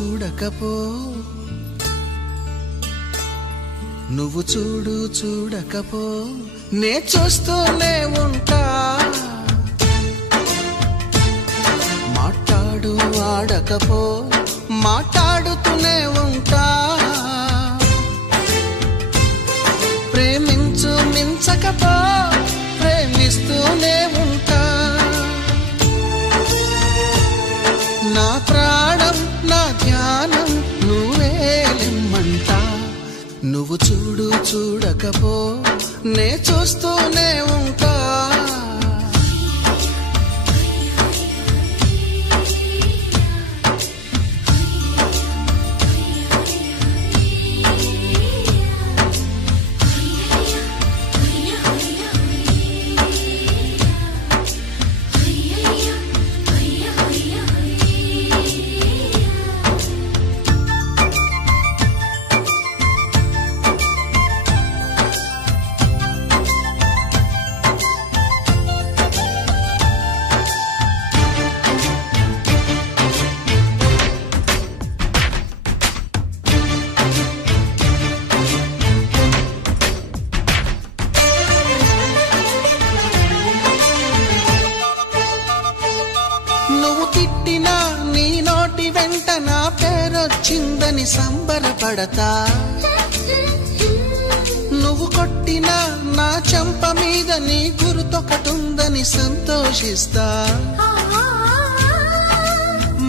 చూడకపో నువ్వు చూడు చూడకపో నే చూస్తూనే ఉంటా మాట్లాడు ఆడకపో మాట్లాడుతూనే ఉంటా ప్రేమించు మించకపో ప్రేమిస్తూనే ఉంటా నా ప్రాణం నా ధ్యానం నువ్వేలిమ్మంటా నువ్వు చూడు చూడకపో నే చూస్తూనే ఉంటా నువ్వు తిట్టినా నీ నోటి వెంట నా పేరొచ్చిందని సంబరపడతా నువ్వు కొట్టినా నా చెంప మీద నీ గుర్తొకటుందని సంతోషిస్తా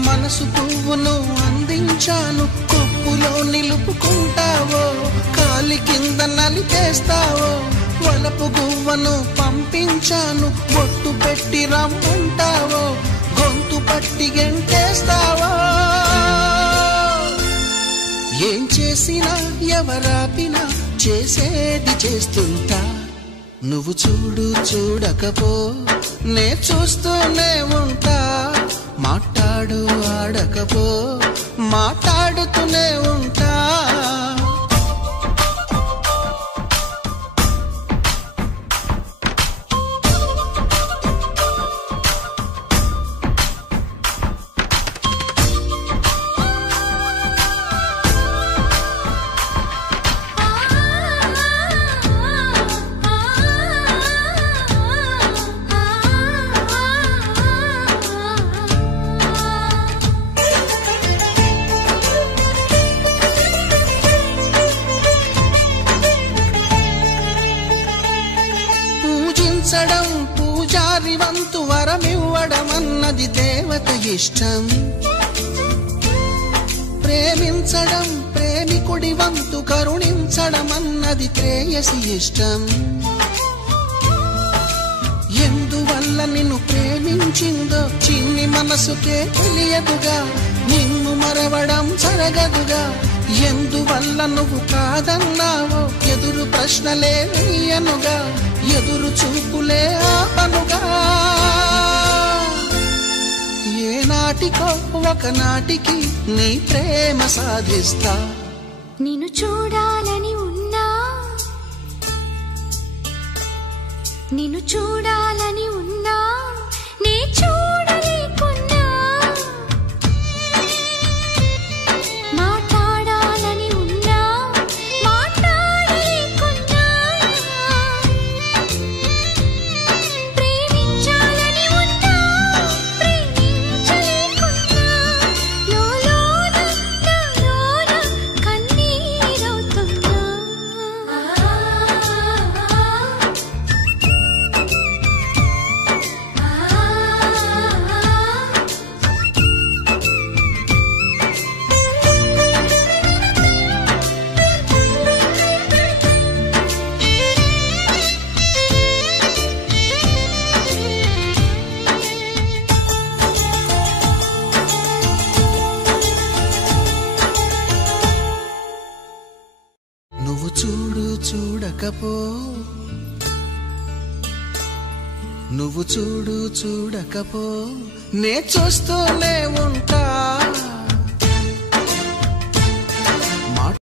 మనసు పువ్వును అందించాను కొప్పులో నిలుపుకుంటావో కాలి కింద నలిపేస్తావో వలపు గువ్వను పంపించాను బొట్టు పెట్టి రమ్మంటావో గొంతు పట్టి గెంటేస్తావో ఏం చేసినా ఎవరాపినా చేసేది చేస్తుంటా నువ్వు చూడు చూడకపో నే చూస్తూనే ఉంటా మాట్లాడు ఆడకపో మాట్లాడుతూనే ఉంటా పూజించడం పూజారి వంతు వరమివ్వడం అన్నది దేవత ఇష్టం ప్రేమించడం ప్రేమికుడి వంతు కరుణించడం అన్నది ప్రేయసి ఇష్టం ఎందువల్ల నిన్ను ప్రేమించిందో చిన్ని మనసుకే తెలియదుగా నిన్ను మరవడం జరగదుగా ఎందువల్ల నువ్వు కాదన్నావో ఎదురు ప్రశ్నలే వేయనుగా ఎదురు చూపులే ఆపనుగా ఏనాటికో ఒకనాటికి నీ ప్రేమ సాధిస్తా నిన్ను చూడాలని ఉన్నా నిన్ను చూడాలని ఉన్నా నే చూడలేకున్నా మాట్లాడాలని ఉన్నా మాట్లాడలేకున్నా ప్రేమించాలని ఉన్నా ప్రేమించలేకున్నా లోలోన నాలోన కన్నీరవుతున్నా నువ్వు చూడు చూడకపో నువ్వు చూడు చూడకపో నే చూస్తూనే ఉంటా